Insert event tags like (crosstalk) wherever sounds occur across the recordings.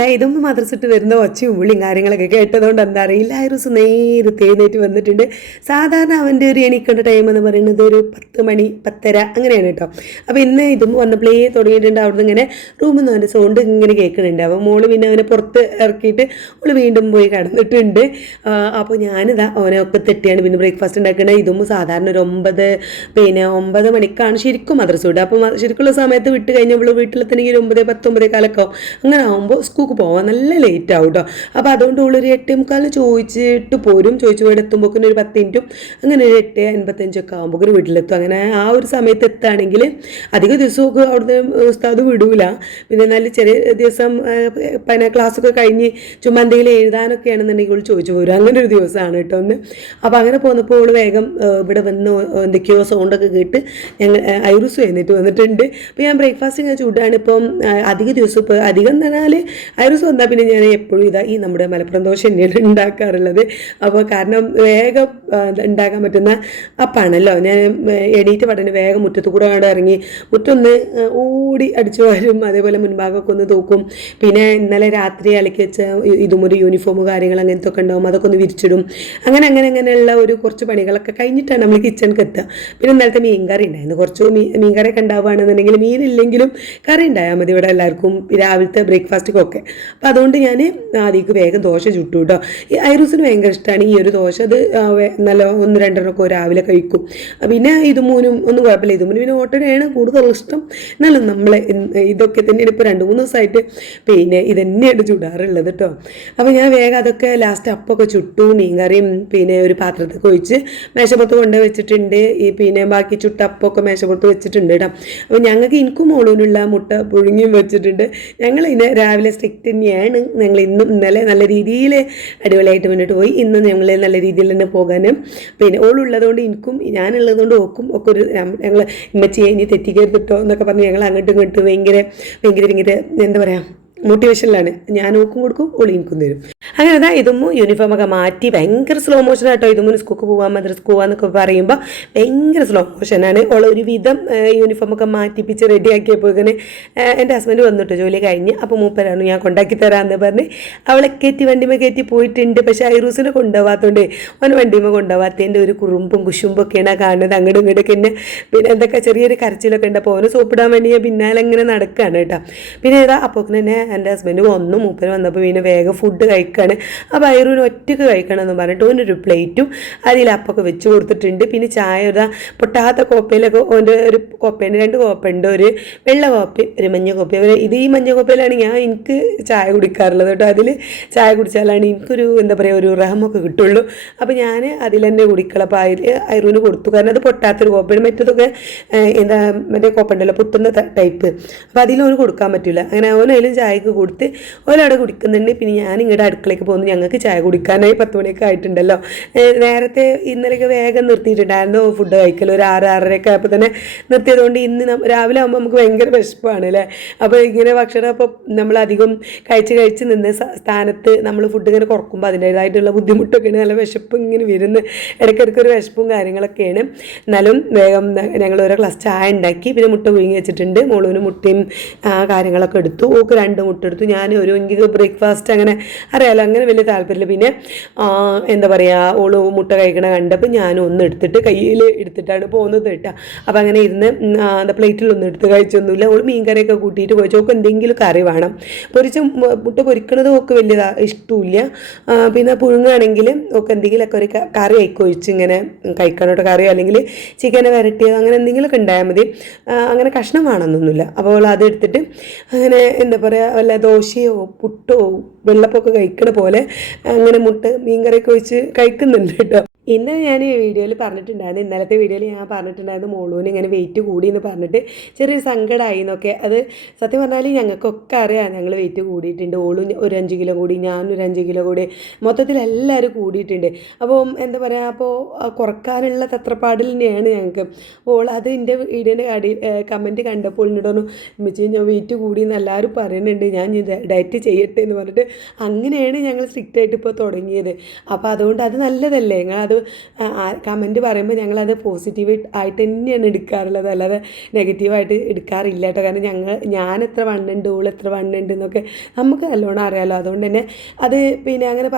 ഇതാ ഇതൊന്നും മദ്രസിട്ട് വരുന്ന ഒച്ചയും ഉള്ളിയും കാര്യങ്ങളൊക്കെ കേട്ടതുകൊണ്ട് എന്താ അറിയില്ല ഐറൂസ് നേരത്തെ എഴുന്നേറ്റ് വന്നിട്ടുണ്ട്. സാധാരണ അവന്റെ ഒരു എണീക്കേണ്ട ടൈം എന്ന് പറയുന്നത് ഒരു പത്ത് മണി പത്തര അങ്ങനെയാണ് കേട്ടോ. അപ്പോൾ ഇന്ന് ഇതും വന്നപ്പോഴേ തുടങ്ങിയിട്ടുണ്ട്. അവിടുന്ന് ഇങ്ങനെ റൂമിൽ നിന്ന് അവന്റെ സൗണ്ട് ഇങ്ങനെ കേൾക്കുന്നുണ്ട്. അപ്പോൾ മോൾ പിന്നെ അവനെ പുറത്ത് ഇറക്കിയിട്ട് അവൾ വീണ്ടും പോയി കിടന്നിട്ടുണ്ട്. അപ്പോൾ ഞാനിതാ അവനെ ഒക്കെ തെറ്റിയാണ് പിന്നെ ബ്രേക്ക്ഫാസ്റ്റ് ഉണ്ടാക്കുന്നത് ഇതും സാധാരണ ഒരു ഒമ്പത് പിന്നെ ഒമ്പത് മണിക്കാണ് ശരിക്കും മദ്രസ വിടുക. അപ്പോൾ ശരിക്കുള്ള സമയത്ത് വിട്ട് കഴിഞ്ഞപ്പോൾ വീട്ടിലെത്തണമെങ്കിൽ ഒരു ഒമ്പത് പത്തൊമ്പത് കാലൊക്കെ ആവും. അങ്ങനെ ആകുമ്പോൾ സ്കൂൾക്ക് പോവാം നല്ല ലേറ്റ് ആവും കേട്ടോ അപ്പോൾ അതുകൊണ്ട് ഉള്ളൊരു എട്ടേ മുക്കാൽ ചോദിച്ചിട്ട് പോരും. ചോദിച്ചു പോയി എത്തുമ്പോൾ ഒരു പത്ത് മിനിറ്റും. അങ്ങനെ ഒരു എട്ട് അൻപത്തഞ്ചൊക്കെ ആകുമ്പോൾ വീട്ടിലെത്തും. അങ്ങനെ ആ ഒരു സമയത്ത് എത്തുകയാണെങ്കിൽ അധിക ദിവസമൊക്കെ അവിടുന്ന് ഉസ്താദ് വിടൂല. പിന്നെ നല്ല ചെറിയ ദിവസം പിന്നെ ക്ലാസ്സൊക്കെ കഴിഞ്ഞ് ചുമ്മാ എന്തെങ്കിലും എഴുതാനൊക്കെ ആണെന്നുണ്ടെങ്കിൽ അവൾ ചോദിച്ചു പോരും. അങ്ങനെ ഒരു ദിവസമാണ് കേട്ടോ ഒന്ന്. അപ്പോൾ അങ്ങനെ പോന്നപ്പോൾ അവൾ വേഗം ഇവിടെ വന്ന് എന്തൊക്കെയോ സൗണ്ടൊക്കെ കേട്ട് ഞങ്ങൾ ഐറുസ് എഴുന്നേറ്റ് വന്നിട്ടുണ്ട്. അപ്പോൾ ഞാൻ ബ്രേക്ക്ഫാസ്റ്റ് ഞാൻ ചൂടാണ്. ഇപ്പം അധിക ദിവസം ഇപ്പോൾ അധികം എന്ന് പറഞ്ഞാൽ ഐറുസ് വന്നാൽ പിന്നെ ഞാൻ എപ്പോഴും ഇതാ ഈ നമ്മുടെ മലപ്പുറം ദോശ തന്നെയാണ് (laughs) ഉണ്ടാക്കാറുള്ളത്. അപ്പോൾ കാരണം വേഗം ഉണ്ടാക്കാൻ പറ്റുന്ന അപ്പാണല്ലോ. ഞാൻ എണീറ്റ് പടന് വേഗം മുറ്റത്ത് കൂടെ അങ്ങോട്ട് ഇറങ്ങി മുറ്റൊന്ന് ഓടി അടിച്ചു വരും. അതേപോലെ മുൻഭാഗമൊക്കെ ഒന്ന് തൂക്കും. പിന്നെ ഇന്നലെ രാത്രി അലക്കി വെച്ച ഇതും ഒരു യൂണിഫോം കാര്യങ്ങൾ അങ്ങനത്തെ ഒക്കെ ഉണ്ടാവും. അതൊക്കെ ഒന്ന് വിരിച്ചിടും. അങ്ങനെ അങ്ങനെ അങ്ങനെയുള്ള ഒരു കുറച്ച് പണികളൊക്കെ കഴിഞ്ഞിട്ടാണ് നമ്മൾ കിച്ചണിക്ക് എത്തുക. പിന്നെ ഇന്നലത്തെ മീൻ കറി ഉണ്ടായിരുന്നു. കുറച്ച് മീൻ മീൻ കറിയൊക്കെ ഉണ്ടാവുകയാണെന്നുണ്ടെങ്കിൽ മീനില്ലെങ്കിലും കറി ഉണ്ടായാൽ മതി ഇവിടെ എല്ലാവർക്കും. രാവിലത്തെ ബ്രേക്ക്ഫാസ്റ്റിക്കൊക്കെ അപ്പം അതുകൊണ്ട് ഞാൻ ആദ്യക്ക് വേഗം ദോശ ചുട്ടു കേട്ടോ ഈ ഐറൂസിന് ഭയങ്കര ഇഷ്ടമാണ് ഈ ഒരു ദോശ അത് നല്ല ഒന്ന് രണ്ടെണ്ണമൊക്കെ രാവിലെ കഴിക്കും. പിന്നെ ഇതുമൂനും ഒന്നും കുഴപ്പമില്ല. ഇത് മൂന്നും പിന്നെ ഓട്ടോയാണ് കൂടുതൽ ഇഷ്ടം. എന്നാലും നമ്മളെ ഇതൊക്കെ തന്നെയാണ് ഇപ്പോൾ രണ്ട് മൂന്ന് ദിവസമായിട്ട് പിന്നെ ഇത് തന്നെയാണ് ചുടാറുള്ളത് കേട്ടോ അപ്പോൾ ഞാൻ വേഗം അതൊക്കെ ലാസ്റ്റ് അപ്പമൊക്കെ ചുട്ടു. മീൻകറിയും പിന്നെ ഒരു പാത്രത്തൊക്കെ ഒഴിച്ച് മേശപ്പുറത്ത് കൊണ്ട് വെച്ചിട്ടുണ്ട്. ഈ പിന്നെ ബാക്കി ചുട്ട അപ്പമൊക്കെ മേശപ്പുറത്ത് വെച്ചിട്ടുണ്ട് കേട്ടോ അപ്പോൾ ഞങ്ങൾക്ക് എനിക്കും മോളൂനുള്ള മുട്ട പുഴുങ്ങിയും വെച്ചിട്ടുണ്ട്. ഞങ്ങൾ ഇതിനെ രാവിലെ സ്ട്രിക്റ്റ് തന്നെയാണ്. ഞങ്ങൾ ഇന്നും ഇന്നലെ നല്ല രീതിയിൽ അടിപൊളിയായിട്ട് മുന്നോട്ട് പോയി. ഇന്ന് ഞങ്ങൾ നല്ല രീതിയിൽ തന്നെ പോകാനും. പിന്നെ ഓളുള്ളതുകൊണ്ട് എനിക്കും ഞാനുള്ളതുകൊണ്ട് ഓക്കും. ഒക്കെ ഒരു ഞങ്ങൾ ഇമ്മച്ചി ഇനി തെറ്റിക്കരുത് കേട്ടോ എന്നൊക്കെ പറഞ്ഞ് ഞങ്ങൾ അങ്ങോട്ടും ഇങ്ങോട്ടും ഭയങ്കര ഭയങ്കര ഭയങ്കര എന്താ പറയുക മോട്ടിവേഷനിലാണ് ഞാൻ ഓക്കും കൊടുക്കും ഓളി എനിക്കും തരും. അങ്ങനെ അതാ ഇതും യൂണിഫോം ഒക്കെ മാറ്റി ഭയങ്കര സ്ലോ മോഷൻ ആട്ടോ ഇതും സ്കൂക്ക് പോകാൻ മദ്രസ് പോകാന്നൊക്കെ പറയുമ്പോൾ ഭയങ്കര സ്ലോ മോഷനാണ് ഓൾ ഒരു വിധം യൂണിഫോം ഒക്കെ മാറ്റിപ്പിച്ച് റെഡിയാക്കിയപ്പോൾ ഇങ്ങനെ എന്റെ ഹസ്ബൻഡ് വന്നിട്ട് ജോലി കഴിഞ്ഞ് അപ്പോൾ മൂപ്പരാണ് ഞാൻ കൊണ്ടാക്കി തരാമെന്ന് പറഞ്ഞ് അവളെ കയറ്റി വണ്ടിമേ കയറ്റി പോയിട്ടുണ്ട്. പക്ഷേ ഐറൂസിനെ കൊണ്ടുപോകാത്തതുകൊണ്ട് ഓൻ വണ്ടിമേ കൊണ്ടുപോകാത്തതിന്റെ ഒരു കുറുമ്പും കുശുമ്പും ഒക്കെയാണ് കാണുന്നത്. അങ്ങോട്ടും ഇങ്ങോട്ടൊക്കെ എന്നെ പിന്നെ എന്തൊക്കെ ചെറിയൊരു കരച്ചിലൊക്കെ ഉണ്ട്. അപ്പോൾ ഓനെ സോപ്പിടാൻ വേണ്ടി ഞാൻ പിന്നാലെ ഇങ്ങനെ നടക്കുകയാണ് കേട്ടോ. പിന്നെ ഏതാ അപ്പോൾ തന്നെ എന്റെ ഹസ്ബൻഡ് വന്നു മൂപ്പര് വന്നപ്പോൾ പിന്നെ വേഗം ഫുഡ് കഴിക്കാണ്. ആ ഐറൂന് ഒറ്റയ്ക്ക് കഴിക്കണം പറഞ്ഞിട്ട് പറഞ്ഞിട്ട് ഒരു പ്ലേറ്റും അതിൽ അപ്പൊക്കെ വെച്ച് കൊടുത്തിട്ടുണ്ട്. പിന്നെ ചായ ഒരു പൊട്ടാത്ത കോപ്പയിലൊക്കെ ഓന്റെ ഒരു കോപ്പയുണ്ട് രണ്ട് കോപ്പയുണ്ട്. ഒരു വെള്ള കോപ്പയും ഒരു മഞ്ഞ കോപ്പ. ഇത് ഈ മഞ്ഞ കോപ്പയിലാണ് ഞാൻ എനിക്ക് ചായ കുടിക്കാറുള്ളത് കേട്ടോ. അതിൽ ചായ കുടിച്ചാലാണ് എനിക്കൊരു എന്താ പറയുക ഒരു റഹമൊക്കെ കിട്ടുള്ളൂ. അപ്പോൾ ഞാൻ അതിൽ തന്നെ കുടിക്കണം. അപ്പോൾ അതിൽ ഐറൂന് കൊടുത്തു. കാരണം അത് പൊട്ടാത്തൊരു കോപ്പയാണ്. മറ്റതൊക്കെ എന്താ മറ്റേ കോപ്പ ഉണ്ടല്ലോ ടൈപ്പ് അപ്പോൾ അതിലൊന്നും കൊടുക്കാൻ പറ്റില്ല അങ്ങനെ ഓനായാലും അതിലും ചായക്ക് കൊടുത്ത് ഓലവിടെ കുടിക്കുന്നുണ്ട്. പിന്നെ ഞാൻ ഇങ്ങോട്ട് അടുക്കളയ്ക്ക് പോകുന്നു ഞങ്ങൾക്ക് ചായ കുടിക്കാനായി പത്ത് മണിയൊക്കെ ആയിട്ടുണ്ടല്ലോ. നേരത്തെ ഇന്നലെയൊക്കെ വേഗം നിർത്തിയിട്ടുണ്ടായിരുന്നു. ഫുഡ് കഴിക്കൽ ഒരു ആറ് ആറരയൊക്കെ ആയപ്പോൾ തന്നെ നിർത്തിയതുകൊണ്ട് ഇന്ന് രാവിലെ ആകുമ്പോൾ നമുക്ക് ഭയങ്കര വിശപ്പാണ് അല്ലേ അപ്പോൾ ഇങ്ങനെ ഭക്ഷണം അപ്പോൾ നമ്മളധികം കഴിച്ച് കഴിച്ച് നിന്ന് സ്ഥാനത്ത് നമ്മൾ ഫുഡ് ഇങ്ങനെ കുറക്കുമ്പോൾ അതിന്റേതായിട്ടുള്ള ബുദ്ധിമുട്ടൊക്കെയാണ്. നല്ല വിശപ്പ് ഇങ്ങനെ വരുന്ന ഇടയ്ക്കിടയ്ക്ക് ഒരു വിശപ്പും കാര്യങ്ങളൊക്കെയാണ്. എന്നാലും വേഗം ഞങ്ങൾ ഓരോ ഗ്ലാസ് ചായ ഉണ്ടാക്കി. പിന്നെ മുട്ട പുഴുങ്ങി വെച്ചിട്ടുണ്ട്. മോളൂന് മുട്ടയും കാര്യങ്ങളൊക്കെ എടുത്തു. ഓക്ക് രണ്ട് മുട്ട എടുത്തു ഞാൻ ഒരു എനിക്ക് ബ്രേക്ക്ഫാസ്റ്റ് അങ്ങനെ അറിയാലോ അങ്ങനെ വലിയ താല്പര്യമില്ല. പിന്നെ എന്താ പറയുക ഓൾ മുട്ട കഴിക്കണ കണ്ടപ്പോൾ ഞാനും ഒന്ന് എടുത്തിട്ട് കയ്യിൽ എടുത്തിട്ടാണ് പോകുന്നത് കേട്ടോ. അപ്പോൾ അങ്ങനെ ഇരുന്ന് എന്താ പ്ലേറ്റിലൊന്നും എടുത്ത് കഴിച്ചൊന്നുമില്ല. ഓൾ മീൻ കറിയൊക്കെ കൂട്ടിയിട്ട് പോയി. ചോക്ക് എന്തെങ്കിലും കറി വേണം. പൊരിച്ച മുട്ട പൊരിക്കണത് ഒക്കെ വലിയ ഇഷ്ടമില്ല പിന്നെ പുഴുങ്ങാണെങ്കിൽ ഒക്കെ എന്തെങ്കിലുമൊക്കെ ഒരു കറി ആയിക്കോ ഒഴിച്ച് ഇങ്ങനെ കഴിക്കണം കേട്ടോ. കറിയോ അല്ലെങ്കിൽ ചിക്കനെ വരട്ടിയത് അങ്ങനെ എന്തെങ്കിലുമൊക്കെ ഉണ്ടായാൽ മതി. അങ്ങനെ കഷ്ണം വേണമെന്നൊന്നുമില്ല. അപ്പോൾ അത് എടുത്തിട്ട് അങ്ങനെ എന്താ പറയുക വല്ല ദോശയോ പുട്ടോ വെള്ളപ്പൊക്കെ കഴിക്കണ പോലെ അങ്ങനെ മുട്ട മീൻകറിയൊക്കെ ഒഴിച്ച് കഴിക്കുന്നുണ്ട് കേട്ടോ. ഇന്ന് ഞാൻ വീഡിയോയിൽ പറഞ്ഞിട്ടുണ്ടായിരുന്നു ഇന്നലത്തെ വീഡിയോയിൽ ഞാൻ പറഞ്ഞിട്ടുണ്ടായിരുന്നു മോളൂന് ഇങ്ങനെ വെയിറ്റ് കൂടി എന്ന് പറഞ്ഞിട്ട് ചെറിയൊരു സങ്കടമായി എന്നൊക്കെ. അത് സത്യം പറഞ്ഞാൽ ഞങ്ങൾക്കൊക്കെ അറിയാം ഞങ്ങൾ വെയിറ്റ് കൂടിയിട്ടുണ്ട്. ഓളും ഒരു അഞ്ച് കിലോ കൂടി ഞാനും ഒരു അഞ്ച് കിലോ കൂടി മൊത്തത്തിൽ എല്ലാവരും കൂടിയിട്ടുണ്ട്. അപ്പോൾ എന്താ പറയുക അപ്പോൾ കുറക്കാനുള്ള തത്രപ്പാടിൽ തന്നെയാണ് ഞങ്ങൾക്ക്. ഓൾ അത് എന്റെ വീഡിയോന്റെ കടി കമന്റ് കണ്ടപ്പോൾ എന്നോടൊന്നു ഉമ്മച്ചി ഞാൻ വെയിറ്റ് കൂടി എന്ന് എല്ലാവരും പറയുന്നുണ്ട് ഞാൻ ഡയറ്റ് ചെയ്യട്ടെ എന്ന് പറഞ്ഞിട്ട് അങ്ങനെയാണ് ഞങ്ങൾ സ്ട്രിക്റ്റായിട്ട് ഇപ്പോൾ തുടങ്ങിയത്. അപ്പോൾ അതുകൊണ്ട് അത് നല്ലതല്ലേ? നിങ്ങൾ കമന്റ് പറയുമ്പോൾ ഞങ്ങളത് പോസിറ്റീവ് ആയിട്ട് തന്നെയാണ് എടുക്കാറുള്ളത്. അല്ലാതെ നെഗറ്റീവായിട്ട് എടുക്കാറില്ല കേട്ടോ. കാരണം ഞങ്ങൾ ഞാൻ എത്ര വണ്ണുണ്ട് ഓൾ എത്ര വണ്ണുണ്ട് എന്നൊക്കെ നമുക്ക് നല്ലോണം അറിയാമല്ലോ അതുകൊണ്ട് തന്നെ അത് പിന്നെ അങ്ങനെ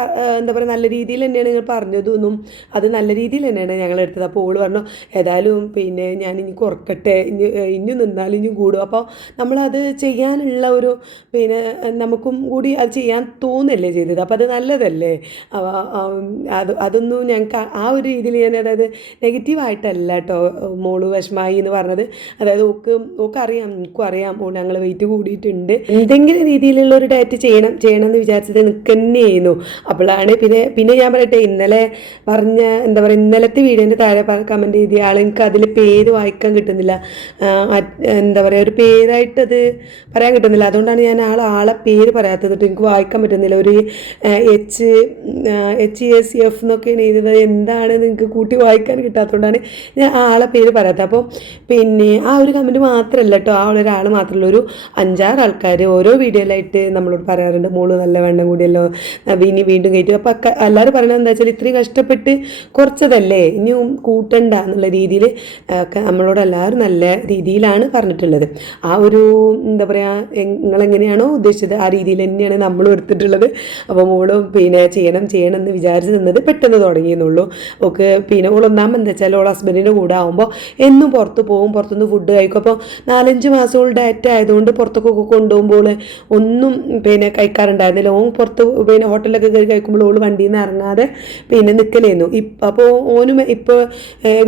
എന്താ പറയുക നല്ല രീതിയിൽ തന്നെയാണ് നിങ്ങൾ പറഞ്ഞതൊന്നും അത് നല്ല രീതിയിൽ തന്നെയാണ് ഞങ്ങൾ എടുത്തത്. അപ്പോൾ ഓൾ പറഞ്ഞു ഏതായാലും പിന്നെ ഞാൻ ഇനി കുറക്കട്ടെ ഇനി ഇനി നിന്നാലും ഇനി കൂടും. അപ്പോൾ നമ്മളത് ചെയ്യാനുള്ള ഒരു പിന്നെ നമുക്കും കൂടി അത് ചെയ്യാൻ തോന്നല്ലേ ചെയ്തത്. അപ്പോൾ അത് നല്ലതല്ലേ? അത് അതൊന്നും ഞങ്ങൾക്ക് ആ- ഒരു രീതിയിൽ ഞാൻ അതായത് നെഗറ്റീവായിട്ടല്ല കേട്ടോ മോൾ വിഷമായി എന്ന് പറഞ്ഞത്. അതായത് ഓക്ക് ഓക്ക് അറിയാം എനിക്കും അറിയാം ഓ ഞങ്ങൾ വെയിറ്റ് കൂടിയിട്ടുണ്ട്. എന്തെങ്കിലും രീതിയിലുള്ള ഒരു ഡയറ്റ് ചെയ്യണം ചെയ്യണം എന്ന് വിചാരിച്ചത് എനിക്ക് തന്നെയായിരുന്നു. അപ്പോഴാണ് പിന്നെ പിന്നെ ഞാൻ പറയട്ടെ ഇന്നലെ പറഞ്ഞ എന്താ പറയുക ഇന്നലത്തെ വീഡിയോന്റെ താഴെ കമന്റ് ചെയ്തിയ ആൾ എനിക്ക് അതിൽ പേര് വായിക്കാൻ കിട്ടുന്നില്ല. എന്താ പറയുക ഒരു പേരായിട്ടത് പറയാൻ കിട്ടുന്നില്ല. അതുകൊണ്ടാണ് ഞാൻ ആൾ ആളെ പേര് പറയാത്തത് എനിക്ക് വായിക്കാൻ പറ്റുന്നില്ല. ഒരു എച്ച് എച്ച് എസ് എഫ് എന്നൊക്കെയാണ് എഴുതുന്നത്. എന്താണ് നിങ്ങൾക്ക് കൂട്ടി വായിക്കാൻ കിട്ടാത്തതുകൊണ്ടാണ് ഞാൻ ആളെ പേര് പറയാത്തത്. അപ്പോൾ പിന്നെ ആ ഒരു കമന്റ് മാത്രമല്ല കേട്ടോ ആ ഒരാൾ മാത്രമല്ല ഒരു അഞ്ചാറ് ആൾക്കാർ ഓരോ വീഡിയോയിലായിട്ട് നമ്മളോട് പറയാറുണ്ട് മോൾ നല്ല വെണ്ണം കൂടിയല്ലോ ഇനി വീണ്ടും കയറ്റും അപ്പോൾ എല്ലാവരും പറയുന്നത് എന്താ വെച്ചാൽ ഇത്രയും കഷ്ടപ്പെട്ട് കുറച്ചതല്ലേ ഇനിയും കൂട്ടണ്ട എന്നുള്ള രീതിയിൽ ഒക്കെ നമ്മളോട് എല്ലാവരും നല്ല രീതിയിലാണ് പറഞ്ഞിട്ടുള്ളത്. ആ ഒരു എന്താ പറയുക നിങ്ങളെങ്ങനെയാണോ ഉദ്ദേശിച്ചത് ആ രീതിയിൽ തന്നെയാണ് നമ്മളും എടുത്തിട്ടുള്ളത്. അപ്പോൾ മോളും പിന്നെ ചെയ്യണം ചെയ്യണം എന്ന് വിചാരിച്ച് നിന്നത് പെട്ടെന്ന് തുടങ്ങിയെന്നുള്ളൂ ഓക്ക് പിന്നെ ഓൾ ഒന്നാമത് എന്താ വെച്ചാൽ ഓൾ ഹസ്ബൻഡിന്റെ കൂടെ ആകുമ്പോൾ എന്നും പുറത്ത് പോകും പുറത്തുനിന്ന് ഫുഡ് കഴിക്കും. അപ്പോൾ നാലഞ്ച് മാസം ഓൾ ഡയറ്റ് ആയതുകൊണ്ട് പുറത്തൊക്കെ കൊണ്ടുപോകുമ്പോൾ ഒന്നും പിന്നെ കഴിക്കാറുണ്ടായിരുന്നില്ല. ഓൻ പുറത്ത് പിന്നെ ഹോട്ടലിലൊക്കെ കയറി കഴിക്കുമ്പോൾ ഓൾ വണ്ടിയിൽ നിന്ന് ഇറങ്ങാതെ പിന്നെ നിൽക്കലായിരുന്നു ഇപ്പം അപ്പോൾ ഓനും ഇപ്പോൾ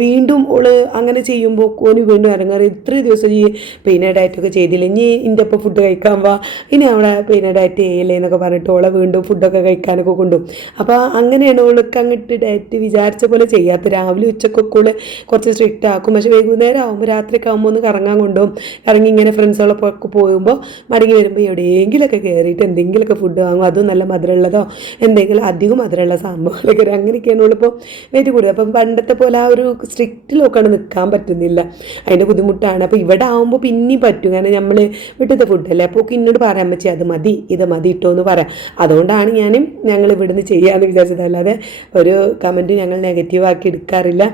വീണ്ടും ഓൾ അങ്ങനെ ചെയ്യുമ്പോൾ ഓന് വീണ്ടും ഇറങ്ങാറ്. ഇത്രയും ദിവസം ഈ പിന്നെ ഡയറ്റൊക്കെ ചെയ്തില്ല. ഇനി ഇന്റെ ഒപ്പം ഫുഡ് കഴിക്കാൻ വാ. ഇനി അവിടെ പിന്നെ ഡയറ്റ് ചെയ്യില്ലേ എന്നൊക്കെ പറഞ്ഞിട്ട് ഓളെ വീണ്ടും ഫുഡൊക്കെ കഴിക്കാനൊക്കെ കൊണ്ടുപോകും. അപ്പോൾ അങ്ങനെയാണ് ഓൾക്ക് അങ്ങോട്ട് ഡയറ്റ് വിചാരിച്ച പോലെ ചെയ്യാത്ത. രാവിലെ ഉച്ചക്കൊക്കെ കുറച്ച് സ്ട്രിക്റ്റ് ആക്കും. പക്ഷെ വൈകുന്നേരം ആകുമ്പോൾ രാത്രിയൊക്കെ ആകുമ്പോൾ ഒന്ന് കറങ്ങാൻ കൊണ്ടുപോകും. ഇറങ്ങി ഇങ്ങനെ ഫ്രണ്ട്സുകളൊക്കെ പോകുമ്പോൾ മടങ്ങി വരുമ്പോൾ എവിടെയെങ്കിലുമൊക്കെ കയറിയിട്ട് എന്തെങ്കിലുമൊക്കെ ഫുഡ് വാങ്ങും. അതും നല്ല മധുരമുള്ളതോ എന്തെങ്കിലും അധികം മധുരമുള്ള സംഭവങ്ങളൊക്കെ അങ്ങനെയൊക്കെയാണ് ഉള്ളപ്പോൾ വെയിറ്റ് കൂടുക. അപ്പം പണ്ടത്തെ പോലെ ആ ഒരു സ്ട്രിക്റ്റിലൊക്കെയാണ് നിൽക്കാൻ പറ്റുന്നില്ല. അതിന്റെ ബുദ്ധിമുട്ടാണ്. അപ്പോൾ ഇവിടെ ആകുമ്പോൾ പിന്നെയും പറ്റും. കാരണം നമ്മൾ വീട്ടിലത്തെ ഫുഡല്ലേ അപ്പോൾ എന്നോട് പറയാൻ പറ്റി അത് മതി ഇത് മതി ഇട്ടോ എന്ന് പറയാം അതുകൊണ്ടാണ് ഞാനും ഞങ്ങൾ ഇവിടുന്ന് ചെയ്യാമെന്ന് വിചാരിച്ചത്. അല്ലാതെ ഒരു കമന്റ് ഞങ്ങൾ നെഗറ്റീവാക്കി എടുക്കാറില്ല.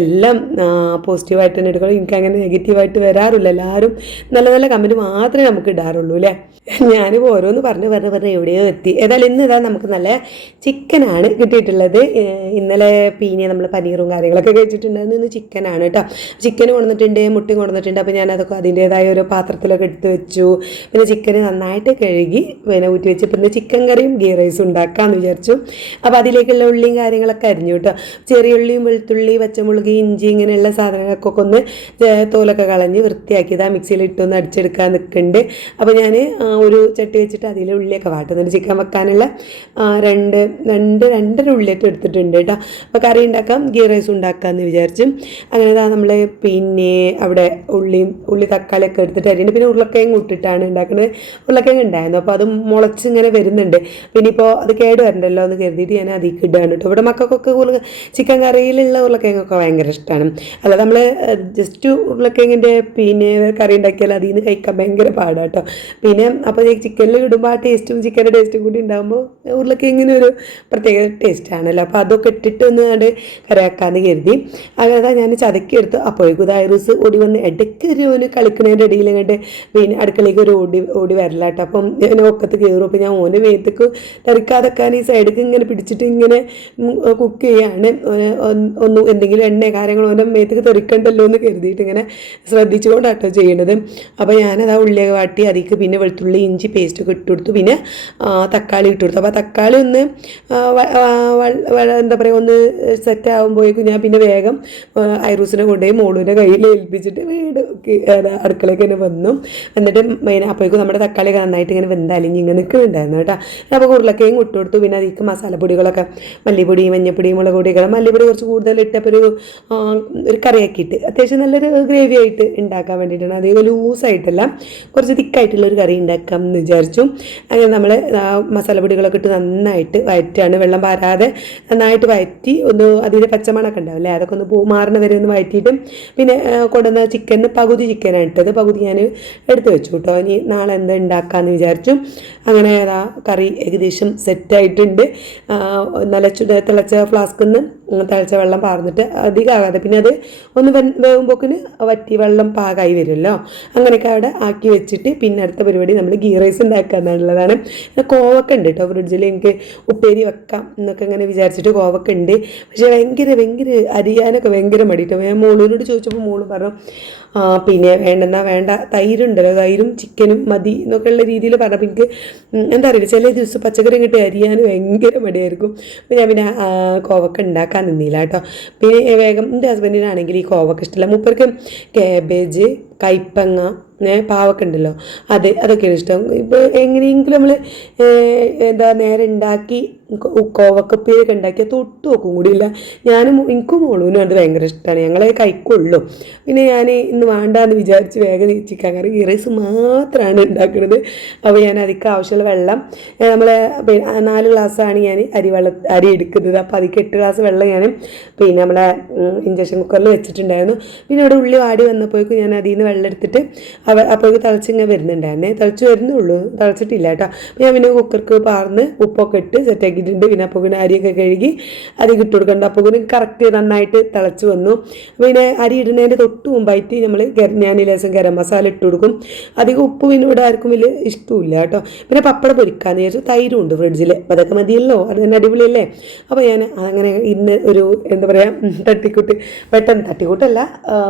എല്ലാം പോസിറ്റീവായിട്ട് തന്നെ എടുക്കണം. എനിക്ക് അങ്ങനെ നെഗറ്റീവായിട്ട് വരാറില്ല. എല്ലാവരും നല്ല നല്ല കമന്റ് മാത്രമേ നമുക്ക് ഇടാറുള്ളൂ അല്ലേ? ഞാനിപ്പോൾ ഓരോന്ന് പറഞ്ഞ് പറഞ്ഞ് പറഞ്ഞ് എവിടെയോ എത്തി. ഏതായാലും ഇന്ന് ഇതാ നമുക്ക് നല്ല ചിക്കനാണ് കിട്ടിയിട്ടുള്ളത്. ഇന്നലെ പീനെ നമ്മൾ പനീറും കാര്യങ്ങളൊക്കെ കഴിച്ചിട്ടുണ്ടായിരുന്നു. ഇന്ന് ചിക്കനാണ് കേട്ടോ. ചിക്കൻ കൊണ്ടുവന്നിട്ടുണ്ട് മുട്ടയും കൊണ്ടുവന്നിട്ടുണ്ട്. അപ്പോൾ ഞാനതൊക്കെ അതിന്റേതായ ഒരു പാത്രത്തിലൊക്കെ എടുത്ത് വെച്ചു. പിന്നെ ചിക്കൻ നന്നായിട്ട് കഴുകി പിന്നെ ഊറ്റി വെച്ച്. പിന്നെ ചിക്കൻ കറിയും ഗീ റൈസും ഉണ്ടാക്കാമെന്ന് വിചാരിച്ചു. അപ്പോൾ അതിലേക്കുള്ള ഉള്ളിയും കാര്യങ്ങളൊക്കെ അരിഞ്ഞു കേട്ടോ ചെറിയുള്ളിയും വെളുത്തുള്ളി പച്ചമുളക് ഇഞ്ചി ഇങ്ങനെയുള്ള സാധനങ്ങൾക്കൊക്കെ ഒന്ന് തോലൊക്കെ കളഞ്ഞ് വൃത്തിയാക്കി ഇതാ മിക്സിയിൽ ഇട്ടൊന്ന് അടിച്ചെടുക്കാൻ നിൽക്കുന്നുണ്ട് അപ്പോൾ ഞാൻ ഒരു ചട്ടി വെച്ചിട്ട് അതിൽ ഉള്ളിയൊക്കെ വാട്ടുന്നുണ്ട് ചിക്കൻ വെക്കാനുള്ള രണ്ട് രണ്ട് രണ്ടര ഉള്ളിയൊക്കെ എടുത്തിട്ടുണ്ട് കേട്ടോ അപ്പോൾ കറി ഉണ്ടാക്കാം ഗീ റൈസ് ഉണ്ടാക്കാമെന്ന് വിചാരിച്ചു. അങ്ങനെ നമ്മൾ പിന്നെ അവിടെ ഉള്ളിയും ഉള്ളി തക്കാളിയൊക്കെ എടുത്തിട്ട് അരിയുണ്ട് പിന്നെ ഉരുളക്കിഴങ്ങ് ഇട്ടിട്ടാണ് ഉണ്ടാക്കുന്നത് ഉരുളക്കിഴങ്ങ് ഉണ്ടായിരുന്നു അപ്പോൾ അത് മുളച്ചിങ്ങനെ വരുന്നുണ്ട്. പിന്നെ ഇപ്പോൾ അത് കേട് വരണ്ടല്ലോ എന്ന് കരുതിയിട്ട് ഞാൻ അതിൽ ഇടുകയാണ് കേട്ടോ ഇവിടെ മക്കൾക്കൊക്കെ ചിക്കൻ കറിയിലുള്ള ഉരുളക്കിഴങ്ങൊക്കെ ഭയങ്കര ഇഷ്ടമാണ് അല്ല നമ്മൾ ജസ്റ്റ് ഉരുളക്കിഴങ്ങിന്റെ പിന്നെ കറി ഉണ്ടാക്കിയാൽ അതിൽ നിന്ന് കഴിക്കാൻ ഭയങ്കര പാടാണ് കേട്ടോ പിന്നെ അപ്പോൾ ചിക്കനിൽ ഇടുമ്പോൾ ആ ടേസ്റ്റും ചിക്കന്റെ ടേസ്റ്റും കൂടി ഉണ്ടാകുമ്പോൾ ഉരുളക്കിഴങ്ങിന് ഒരു പ്രത്യേക ടേസ്റ്റാണല്ലോ അപ്പോൾ അതൊക്കെ ഇട്ടിട്ട് ഒന്ന് കണ്ട് കറിയാക്കാമെന്ന് കരുതി. അങ്ങനെ ഞാൻ ചതക്കി എടുത്തു അപ്പോഴേക്കും ഐറൂസ് ഓടി വന്ന് ഇടയ്ക്ക് ഒരു ഓന് കളിക്കണതിന്റെ ഇടയിൽ ഇങ്ങോട്ട് പിന്നെ അടുക്കളയ്ക്ക് ഒരു ഓടി ഓടി വരലാട്ടോ അപ്പം ഞാൻ ഒക്കത്ത് കയറും അപ്പോൾ ഞാൻ ഓന് വേത്തക്ക് തറിക്കാതെക്കാൻ ഈ സൈഡിലേക്ക് ഇങ്ങനെ പിടിച്ചിട്ട് ഇങ്ങനെ കുക്ക് ചെയ്യാണ് ഓന് ഒന്ന് എന്തെങ്കിലും എണ്ണ കാര്യങ്ങളോ ഓന്റെ മേത്തേക്ക് തെറിക്കണ്ടല്ലോ എന്ന് കരുതിയിട്ട് ഇങ്ങനെ ശ്രദ്ധിച്ചുകൊണ്ടാട്ടോ ചെയ്യണത്. അപ്പോൾ ഞാനത് ആ ഉള്ളിയൊക്കെ വാട്ടി അതിക്ക് പിന്നെ വെളുത്തുള്ളി ഇഞ്ചി പേസ്റ്റ് ഒക്കെ ഇട്ട് കൊടുത്തു. പിന്നെ തക്കാളി ഇട്ട് കൊടുത്തു. അപ്പോൾ തക്കാളി ഒന്ന് എന്താ പറയുക ഒന്ന് സെറ്റ് ആകുമ്പോഴേക്കും ഞാൻ പിന്നെ വേഗം ഐറൂസിനെ കൊണ്ടുപോയി മോളൂന്റെ കയ്യിൽ ഏൽപ്പിച്ചിട്ട് വീട് അടുക്കളയ്ക്ക് തന്നെ വന്നു. എന്നിട്ട് അപ്പോഴേക്കും നമ്മുടെ തക്കാളിയൊക്കെ നന്നായിട്ട് ഇങ്ങനെ വെന്തലിഞ്ഞ് ഇങ്ങനെ നിൽക്കുന്നുണ്ടായിരുന്നു കേട്ടോ. അപ്പോൾ ഉരുളക്കയും ഇട്ട് കൊടുത്തു. പിന്നെ അതിക്ക് മസാലപ്പൊടികളൊക്കെ മല്ലിപ്പൊടിയും മഞ്ഞപ്പൊടി മുളക് പൊടിയൊക്കെ മല്ലിപ്പൊടി കുറച്ച് കൂടുതൽ ഇട്ടപ്പോൾ ഒരു ഒരു കറിയാക്കിയിട്ട് അത്യാവശ്യം നല്ലൊരു ഗ്രേവി ആയിട്ട് ഉണ്ടാക്കാൻ വേണ്ടിയിട്ടാണ്. അധികം ലൂസായിട്ടല്ല കുറച്ച് തിക്കായിട്ടുള്ള ഒരു കറി ഉണ്ടാക്കാം എന്ന് വിചാരിച്ചു. അങ്ങനെ നമ്മൾ മസാലപ്പൊടികളൊക്കെ ഇട്ട് നന്നായിട്ട് വയറ്റാണ്. വെള്ളം പാരാതെ നന്നായിട്ട് വയറ്റി ഒന്ന് അതിന്റെ പച്ചമണൊക്കെ ഉണ്ടാവില്ലേ അതൊക്കെ ഒന്ന് പൂ മാറണ വരെ ഒന്ന് വയറ്റിയിട്ട് പിന്നെ കൊണ്ടുവന്ന ചിക്കന് പകുതി ചിക്കനാണ് ഇട്ടത്. പകുതി ഞാൻ എടുത്ത് വെച്ചു കേട്ടോ. ഇനി നാളെ എന്താ ഉണ്ടാക്കാമെന്ന് വിചാരിച്ചു. അങ്ങനെ ആ കറി ഏകദേശം സെറ്റായിട്ടുണ്ട് നല്ല ചുട തിളച്ച ഫ്ലാസ്ക് ഫ്ലാസ്കിൽ നിന്ന് തിളച്ച വെള്ളം പാർന്നിട്ട് അധികമാകാതെ പിന്നെ അത് ഒന്ന് വേകുമ്പോക്കിന് വറ്റി വെള്ളം പാകമായി വരുമല്ലോ. അങ്ങനെയൊക്കെ അവിടെ ആക്കി വെച്ചിട്ട് പിന്നെ അടുത്ത പരിപാടി നമ്മൾ ഗീ റൈസ് ഉണ്ടാക്കുക എന്നുള്ളതാണ്. കോവക്ക ഉണ്ട് കേട്ടോ ഫ്രിഡ്ജിൽ. എനിക്ക് ഉപ്പേരി വെക്കാം എന്നൊക്കെ ഇങ്ങനെ വിചാരിച്ചിട്ട് കോവക്ക ഉണ്ട്. പക്ഷേ ഭയങ്കര ഭയങ്കര അരിയാനൊക്കെ ഭയങ്കര മടി കേട്ടോ ഞാൻ മോളിനോട് ചോദിച്ചപ്പോൾ മോൾ പറഞ്ഞു പിന്നെ വേണ്ടെന്നാ വേണ്ട. തൈരുണ്ടല്ലോ. തൈരും ചിക്കനും മതി എന്നൊക്കെയുള്ള രീതിയിൽ പറഞ്ഞപ്പോൾ എനിക്ക് എന്താ പറയുക ചില ദിവസം പച്ചക്കറി കിട്ടി അരിയാൻ ഭയങ്കര മടിയായിരിക്കും. ഞാൻ പിന്നെ ആ, കോവക്ക ഉണ്ടാക്കാൻ നിന്നില്ല കേട്ടോ. പിന്നെ വേഗം എന്റെ ഹസ്ബൻഡിനാണെങ്കിൽ ഈ കോവക്ക ഇഷ്ടമല്ല. മൂപ്പർക്ക് കാബേജ് കൈപ്പങ്ങ പാവൊക്കെ ഉണ്ടല്ലോ. അത് അതൊക്കെയാണ് ഇഷ്ടം. ഇപ്പോൾ എങ്ങനെയെങ്കിലും നമ്മൾ എന്താ നേരെ ഉണ്ടാക്കി കോവക്കപ്പേരൊക്കെ ഉണ്ടാക്കിയാൽ തൊട്ട് നോക്കും കൂടിയില്ല. ഞാനും എനിക്കും മോളൂനും അത് ഭയങ്കര ഇഷ്ടമാണ് ഞങ്ങളെ കഴിക്കുള്ളൂ. പിന്നെ ഞാൻ ഇന്ന് വേണ്ടാന്ന് വിചാരിച്ച് വേഗം ചിക്കൻ കറി റൈസ് മാത്രമാണ് ഉണ്ടാക്കുന്നത് അപ്പോൾ ഞാൻ അതിക്ക് ആവശ്യമുള്ള വെള്ളം നമ്മൾ നാല് ഗ്ലാസ്സാണ് ഞാൻ അരി വെള്ള അരി എടുക്കുന്നത്. അപ്പോൾ അതിക്ക് എട്ട് ഗ്ലാസ് വെള്ളം ഞാൻ പിന്നെ നമ്മളെ ഇഞ്ചക്ഷൻ കുക്കറിൽ വെച്ചിട്ടുണ്ടായിരുന്നു. പിന്നെ ഇവിടെ ഉള്ളി വാടി വന്നപ്പോഴേക്കും ഞാൻ അതിൽ നിന്ന് വെള്ളം എടുത്തിട്ട് അപ്പോഴേക്ക് തിളച്ചിങ്ങനെ വരുന്നുണ്ടായിരുന്നേ. തിളച്ച് വരുന്നുള്ളൂ. തിളച്ചിട്ടില്ല കേട്ടോ. ഞാൻ പിന്നെ കുക്കർക്ക് പാർന്ന് ഉപ്പൊക്കെ ഇട്ട് സെറ്റാക്കിയിട്ടുണ്ട് പിന്നെ അപ്പോൾ അരിയൊക്കെ കഴുകി അരി ഇട്ട് കൊടുക്കണ്ട അപ്പോൾ കറക്റ്റ് നന്നായിട്ട് തിളച്ച് വന്നു. പിന്നെ അരി ഇടുന്നതിന്റെ തൊട്ട് മുമ്പായിട്ട് നമ്മൾ ഞാൻ ലേശം ഗരം മസാല ഇട്ട് കൊടുക്കും. അധികം ഉപ്പ് പിന്നെ ഇവിടെ ആർക്കും വലിയ ഇഷ്ടമില്ല കേട്ടോ. പിന്നെ പപ്പട പൊരിക്കാന്ന് വിചാരിച്ചു തൈരും ഉണ്ട് ഫ്രിഡ്ജിൽ അപ്പോൾ അതൊക്കെ മതിയല്ലോ. അത് തന്നെ അടിപൊളിയല്ലേ? അപ്പോൾ ഞാൻ അങ്ങനെ ഇന്ന് ഒരു എന്താ പറയുക തട്ടിക്കൂട്ട് പെട്ടെന്ന് തട്ടിക്കൂട്ടല്ല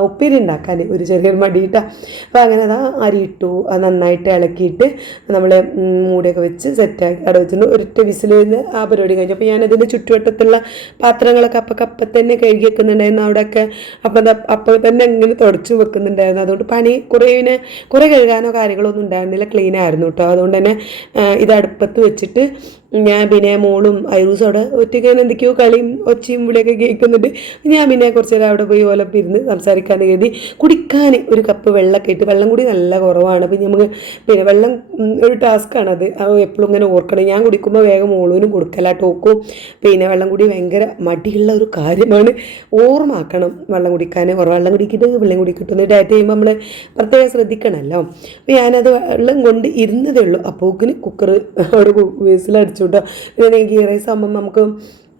ഉപ്പേരി ഉണ്ടാക്കാൻ ഒരു ചെറിയൊരു മടിയിട്ട. അപ്പോൾ അങ്ങനെ അതാ ഇട്ടു. അത് നന്നായിട്ട് ഇളക്കിയിട്ട് നമ്മൾ മൂടിയൊക്കെ വെച്ച് സെറ്റാക്കി അവിടെ വെച്ചിട്ട് ഒരൊറ്റ വിസിൽ നിന്ന് ആ പരിപാടി കഴിഞ്ഞു. അപ്പോൾ ഞാൻ അതിന്റെ ചുറ്റുവട്ടത്തുള്ള പാത്രങ്ങളൊക്കെ അപ്പം അപ്പം തന്നെ കഴുകി വെക്കുന്നുണ്ടായിരുന്നു അവിടെയൊക്കെ അപ്പം അപ്പോൾ തന്നെ ഇങ്ങനെ തുടച്ചു വെക്കുന്നുണ്ടായിരുന്നു. അതുകൊണ്ട് പണി കുറേ പിന്നെ കുറേ കഴുകാനോ കാര്യങ്ങളോ ഒന്നും ഉണ്ടായിരുന്നില്ല. ക്ലീൻ ആയിരുന്നു കേട്ടോ. അതുകൊണ്ട് തന്നെ ഇത് അടുപ്പത്ത് വെച്ചിട്ട് ഞാൻ പിന്നെ മോളും ഐറൂസും അവിടെ ഒറ്റയ്ക്ക് ഞാൻ എന്തൊക്കെയോ കളിയും ഒച്ചയും വിളിയൊക്കെ കേൾക്കുന്നുണ്ട്. ഞാൻ പിന്നെ കുറച്ച് നേരം അവിടെ പോയി ഓലപ്പം ഇരുന്ന് സംസാരിക്കാൻ കരുതി കുടിക്കാൻ ഒരു കപ്പ് വെള്ളമൊക്കെ ഇട്ട് വെള്ളം കൂടി നല്ല കുറവാണ്. അപ്പം നമുക്ക് പിന്നെ വെള്ളം ഒരു ടാസ്ക്കാണ് അത്. എപ്പോഴും ഇങ്ങനെ ഓർക്കണം. ഞാൻ കുടിക്കുമ്പോൾ വേഗം മോളൂനും കൊടുക്കല ടോക്കും. പിന്നെ വെള്ളം കൂടി ഭയങ്കര മടിയുള്ള ഒരു കാര്യമാണ്. ഓർമ്മാക്കണം വെള്ളം കുടിക്കാൻ. വെള്ളം കുടിക്കിട്ട് വെള്ളം കുടിക്കിട്ടുന്ന ഡയറ്റ് ചെയ്യുമ്പോൾ നമ്മൾ പ്രത്യേകം ശ്രദ്ധിക്കണമല്ലോ അപ്പോൾ ഞാനത് വെള്ളം കൊണ്ട് ഇരുന്നതേ ഉള്ളൂ. അപ്പോക്കിന് കുക്കർ അവിടെ വിസിലടിച്ചു കേട്ടോ ഇങ്ങനെ ഗീ റൈസ് ആകുമ്പം നമുക്ക്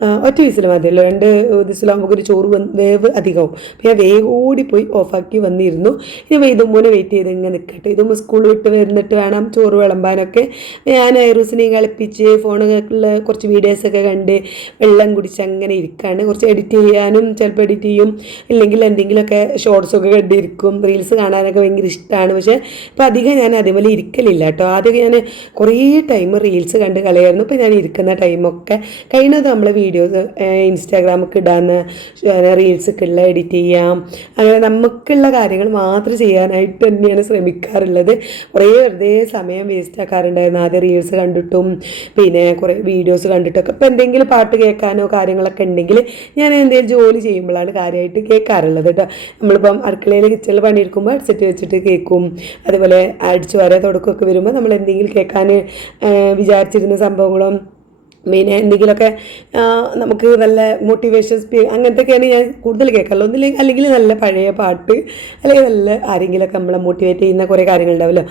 ഒറ്റ വിസിൽ മതിയല്ലോ രണ്ട് വിസിലാകുമ്പോൾ ഒരു ചോറ് വന്ന് വേവ് അധികമാവും. അപ്പോൾ ഞാൻ വേഗം ഓടിപ്പോയി ഓഫാക്കി വന്നിരുന്നു. ഇനി ഇതുമൂനെ വെയിറ്റ് ചെയ്ത് ഇങ്ങനെ നിൽക്കട്ടെ ഇതും സ്കൂൾ വിട്ട് വരുന്നിട്ട് വേണം ചോറ് വിളമ്പാനൊക്കെ. ഞാൻ ഐറൂസിനെയും കളിപ്പിച്ച് ഫോണുകളിൽ കുറച്ച് വീഡിയോസൊക്കെ കണ്ട് വെള്ളം കുടിച്ച് അങ്ങനെ ഇരിക്കുകയാണ് കുറച്ച് എഡിറ്റ് ചെയ്യാനും ചിലപ്പോൾ എഡിറ്റ് ചെയ്യും. ഇല്ലെങ്കിൽ എന്തെങ്കിലുമൊക്കെ ഷോർട്സൊക്കെ കണ്ടിരിക്കും. റീൽസ് കാണാനൊക്കെ ഭയങ്കര ഇഷ്ടമാണ് പക്ഷേ ഇപ്പോൾ അധികം ഞാൻ അതേപോലെ ഇരിക്കലില്ല കേട്ടോ. ആദ്യമൊക്കെ ഞാൻ കുറേ ടൈം റീൽസ് കണ്ട് കളയായിരുന്നു. ഇപ്പോൾ ഞാൻ ഇരിക്കുന്ന ടൈമൊക്കെ കഴിയുന്നത് നമ്മൾ വീഡിയോസ് ഇൻസ്റ്റാഗ്രാമൊക്കെ ഇടാന്ന് റീൽസൊക്കെ ഉള്ള എഡിറ്റ് ചെയ്യാം. അങ്ങനെ നമുക്കുള്ള കാര്യങ്ങൾ മാത്രം ചെയ്യാനായിട്ട് തന്നെയാണ് ശ്രമിക്കാറുള്ളത്. കുറേ വെറുതെ സമയം വേസ്റ്റ് ആക്കാറുണ്ടായിരുന്നു. ആദ്യം റീൽസ് കണ്ടിട്ടും പിന്നെ കുറേ വീഡിയോസ് കണ്ടിട്ടൊക്കെ. ഇപ്പോൾ എന്തെങ്കിലും പാട്ട് കേൾക്കാനോ കാര്യങ്ങളൊക്കെ ഉണ്ടെങ്കിൽ ഞാൻ എന്തെങ്കിലും ജോലി ചെയ്യുമ്പോഴാണ് കാര്യമായിട്ട് കേൾക്കാറുള്ളത് കേട്ടോ നമ്മളിപ്പം അടുക്കളയിൽ കിച്ചണിൽ പണിയെടുക്കുമ്പോൾ ഹെഡ്സെറ്റ് വെച്ചിട്ട് കേൾക്കും. അതുപോലെ അടിച്ചു വരെ തുടക്കമൊക്കെ വരുമ്പോൾ നമ്മൾ എന്തെങ്കിലും കേൾക്കാൻ വിചാരിച്ചിരുന്ന സംഭവങ്ങളും പിന്നെ എന്തെങ്കിലുമൊക്കെ നമുക്ക് നല്ല മോട്ടിവേഷൻ സ്പീ അങ്ങനത്തെയൊക്കെയാണ് ഞാൻ കൂടുതൽ കേൾക്കാറുള്ളത് ഒന്നില്ലെങ്കിൽ അല്ലെങ്കിൽ നല്ല പഴയ പാട്ട് അല്ലെങ്കിൽ നല്ല ആരെങ്കിലുമൊക്കെ നമ്മളെ മോട്ടിവേറ്റ് ചെയ്യുന്ന കുറേ കാര്യങ്ങളുണ്ടാവല്ലോ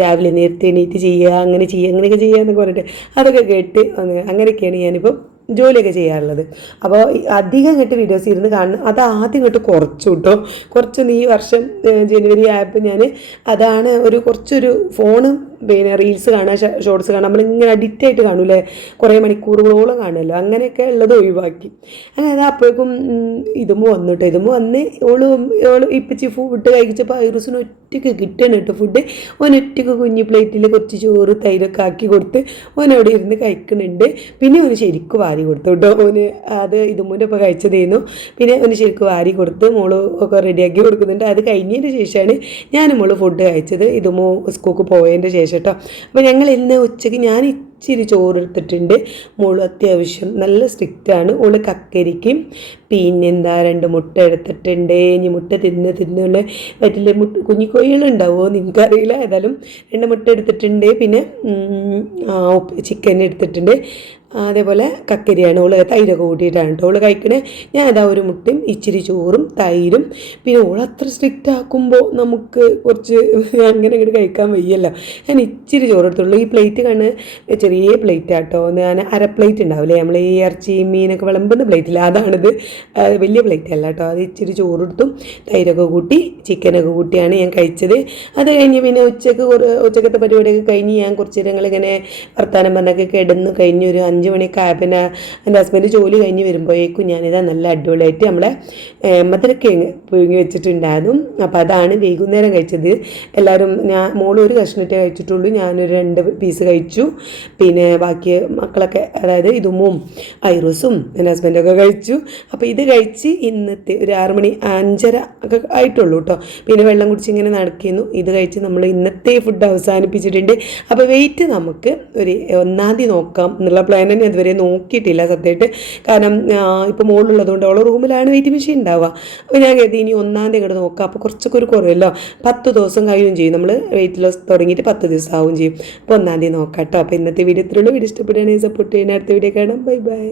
രാവിലെ നേരത്തെ എണീറ്റ് ചെയ്യുക അങ്ങനെ ചെയ്യുക അങ്ങനെയൊക്കെ ചെയ്യുക എന്നൊക്കെ പറഞ്ഞിട്ട് അതൊക്കെ കേട്ട് അങ്ങ- അങ്ങനെയൊക്കെയാണ് ഞാനിപ്പോൾ ജോലിയൊക്കെ ചെയ്യാറുള്ളത്. അപ്പോൾ അധികം ഇങ്ങോട്ട് വീഡിയോസ് ഇരുന്ന് കാണുന്നത് അത് ആദ്യം ഇങ്ങോട്ട് കുറച്ചു കിട്ടും കുറച്ചൊന്ന് ഈ വർഷം ജനുവരി ആയപ്പോൾ ഞാൻ അതാണ് ഒരു കുറച്ചൊരു ഫോണ് പിന്നെ റീൽസ് കാണുക ഷോർട്സ് കാണാൻ നമ്മളിങ്ങനെ അഡിക്റ്റ് ആയിട്ട് കാണൂലേ കുറേ മണിക്കൂറുകളോളം കാണുമല്ലോ. അങ്ങനെയൊക്കെ ഉള്ളത് ഒഴിവാക്കി. അങ്ങനെ അപ്പോഴേക്കും ഇതും ഇതുമ്പോൾ വന്നു കേട്ടോ ഇതുമ്പോൾ വന്ന് ഓൾ ഓൾ ഇപ്പിച്ച് ഫുഡ് കഴിച്ചപ്പോൾ ഐറൂസിന് ഒറ്റയ്ക്ക് കിട്ടണം കേട്ടോ ഫുഡ് ഓനൊറ്റയ്ക്ക് കുഞ്ഞ് പ്ലേറ്റിൽ കുറച്ച് ചോറ് തൈരൊക്കെ ആക്കി കൊടുത്ത് ഓനവിടെ ഇരുന്ന് കഴിക്കുന്നുണ്ട്. പിന്നെ ഓന് ശരിക്കും വാരി കൊടുത്തു കേട്ടോ ഓന് അത് ഇതുമുന്റെ ഇപ്പോൾ കഴിച്ചതായിരുന്നു പിന്നെ ഓന് ശരിക്കും വാരി കൊടുത്ത് മോൾ ഒക്കെ റെഡിയാക്കി കൊടുക്കുന്നുണ്ട്. അത് കഴിഞ്ഞതിന് ശേഷമാണ് ഞാൻ മോൾ ഫുഡ് കഴിച്ചത്. ഇതുമോ സ്കൂൾക്ക് പോയതിന്റെ ശേഷം കേട്ടോ. അപ്പോൾ ഞങ്ങൾ ഇന്ന് ഉച്ചയ്ക്ക് ഞാൻ ഇച്ചിരി ചോറ് എടുത്തിട്ടുണ്ട് മോൾ അത്യാവശ്യം നല്ല സ്ട്രിക്റ്റാണ് ഓൾ കക്കരിക്കും. പിന്നെന്താ രണ്ട് മുട്ട എടുത്തിട്ടുണ്ട്. ഇനി മുട്ട തിന്ന് തിന്നുള്ള പറ്റില്ല മുട്ട കുഞ്ഞു കോഴികളുണ്ടാവുമോ നിങ്ങൾക്കറിയില്ല. ഏതായാലും രണ്ട് മുട്ട എടുത്തിട്ടുണ്ട്. പിന്നെ ചിക്കൻ എടുത്തിട്ടുണ്ട്. അതേപോലെ കക്കരിയാണ്. ഓൾ തൈരൊക്കെ കൂട്ടിയിട്ടാണ് കേട്ടോ. ഓൾ കഴിക്കണേ. ഞാൻ അതാ ഒരു മുട്ടയും ഇച്ചിരി ചോറും തൈരും. പിന്നെ ഓൾ അത്ര സ്ട്രിക്റ്റ് ആക്കുമ്പോൾ നമുക്ക് കുറച്ച് (laughs) അങ്ങനെ ഇങ്ങോട്ട് കഴിക്കാൻ വയ്യല്ലോ. ഞാൻ ഇച്ചിരി ചോറ് എടുത്തുള്ളൂ. ഈ പ്ലേറ്റ് കണ്ണ് ചെറിയ പ്ലേറ്റ് ആട്ടോ. ഞാൻ അര പ്ലേറ്റ് ഉണ്ടാവില്ലേ? നമ്മൾ ഈ ഇറച്ചി മീനൊക്കെ വിളമ്പുന്ന പ്ലേറ്റില്ല അതാണിത്. വലിയ പ്ലേറ്റ് അല്ല കേട്ടോ അത് ഇച്ചിരി ചോറെടുത്തും തൈരൊക്കെ കൂട്ടി ചിക്കനൊക്കെ കൂട്ടിയാണ് ഞാൻ കഴിച്ചത്. അത് കഴിഞ്ഞ് പിന്നെ ഉച്ചയ്ക്ക് ഉച്ചക്കത്തെ പരിപാടിയൊക്കെ കഴിഞ്ഞ് ഞാൻ കുറച്ച് നേരങ്ങളിങ്ങനെ വർത്താനം പറഞ്ഞൊക്കെ കിടന്ന് കഴിഞ്ഞ് ഒരു അഞ്ച് മണിയൊക്കെ ആയ പിന്നെ എന്റെ ഹസ്ബൻഡ് ജോലി കഴിഞ്ഞ് വരുമ്പോഴേക്കും ഞാനിതാ നല്ല അടിപൊളിയായിട്ട് നമ്മളെ മധുരക്കിഴങ്ങ് പുഴുങ്ങി വെച്ചിട്ടുണ്ടായിരുന്നു. അപ്പോൾ അതാണ് വൈകുന്നേരം കഴിച്ചത്. എല്ലാവരും ഞാൻ മോൾ ഒരു കഷ്ണത്തെ കഴിച്ചിട്ടുള്ളൂ. ഞാനൊരു രണ്ട് പീസ് കഴിച്ചു. പിന്നെ ബാക്കി മക്കളൊക്കെ അതായത് ഇതുമ്മും ഐറൂസും എന്റെ ഹസ്ബൻഡൊക്കെ കഴിച്ചു. അപ്പോൾ ഇത് കഴിച്ച് ഇന്നത്തെ ഒരു ആറ് മണി അഞ്ചര ഒക്കെ ആയിട്ടുള്ളൂ കേട്ടോ പിന്നെ വെള്ളം കുടിച്ച് ഇങ്ങനെ നടക്കുന്നു. ഇത് കഴിച്ച് നമ്മൾ ഇന്നത്തെ ഫുഡ് അവസാനിപ്പിച്ചിട്ടുണ്ട്. അപ്പോൾ വെയിറ്റ് നമുക്ക് ഒരു ഒന്നാം തീയതി നോക്കാം എന്നുള്ള പ്ലാൻ തന്നെ ഇതുവരെ നോക്കിയിട്ടില്ല സത്യമായിട്ട്. കാരണം ഇപ്പോൾ മുകളിലുള്ളതുകൊണ്ട് അവളെ റൂമിലാണ് വെയിറ്റ് മെഷീൻ ഉണ്ടാവുക. അപ്പോൾ ഞാൻ കരുതി ഇനി ഒന്നാം തീയതി അങ്ങോട്ട് നോക്കാം. അപ്പോൾ കുറച്ചൊക്കെ ഒരു കുറവല്ലോ. പത്ത് ദിവസം കഴിയുകയും ചെയ്യും. നമ്മൾ വെയിറ്റ് ലോസ് തുടങ്ങിയിട്ട് പത്ത് ദിവസം ആവുകയും ചെയ്യും. അപ്പോൾ ഒന്നാം തീയതി നോക്കാം കേട്ടോ അപ്പോൾ ഇന്നത്തെ വീഡിയോ ഇത്രയുള്ള. വീഡിയോ ഇഷ്ടപ്പെടുകയാണെങ്കിൽ സപ്പോർട്ട് ചെയ്യുന്ന അടുത്ത വീഡിയോ കാണാം. Bye bye